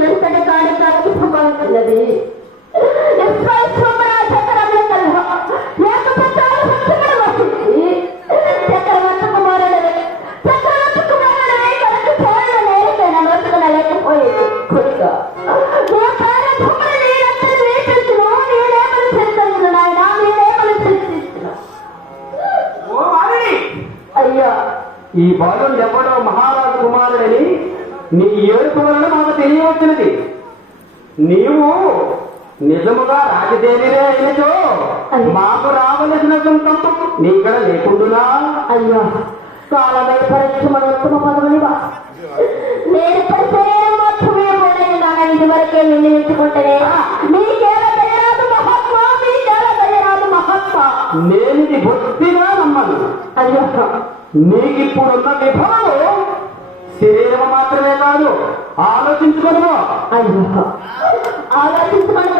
ఎంతటి కార్యక్రమానికి సంభవిస్తున్నది చక్రవర్తి కుమారుడు లేకపోయేది కొడుక అయ్యా ఈ బాలుడు ఎవడో మహారాజు కుమారుడని నీ ఏడుపు వలన మాకు తెలియవచ్చినది. నీవు నిజముగా రాజదేవిరే అయినచో మాకు రావలసిన సొంతం నీక్కడ లేకుండునా? అయ్యా కాలమై పరిశ్రమోత్తమ పదవునివా నేను పరిచయం మాత్రమే పోయినా ఇదివరకే నిర్ణయించుకుంటేనే మీకేలా దయరాదు మహాత్మా, మీకేలా దయరాదు మహాత్మా. నేనిది బొత్తిగా నమ్మను. అయ్యా నీకిప్పుడున్న విభవము శరీరం మాత్రమే కాదు, ఆలోచించుకోను. అయ్యా ఆలోచించుకొని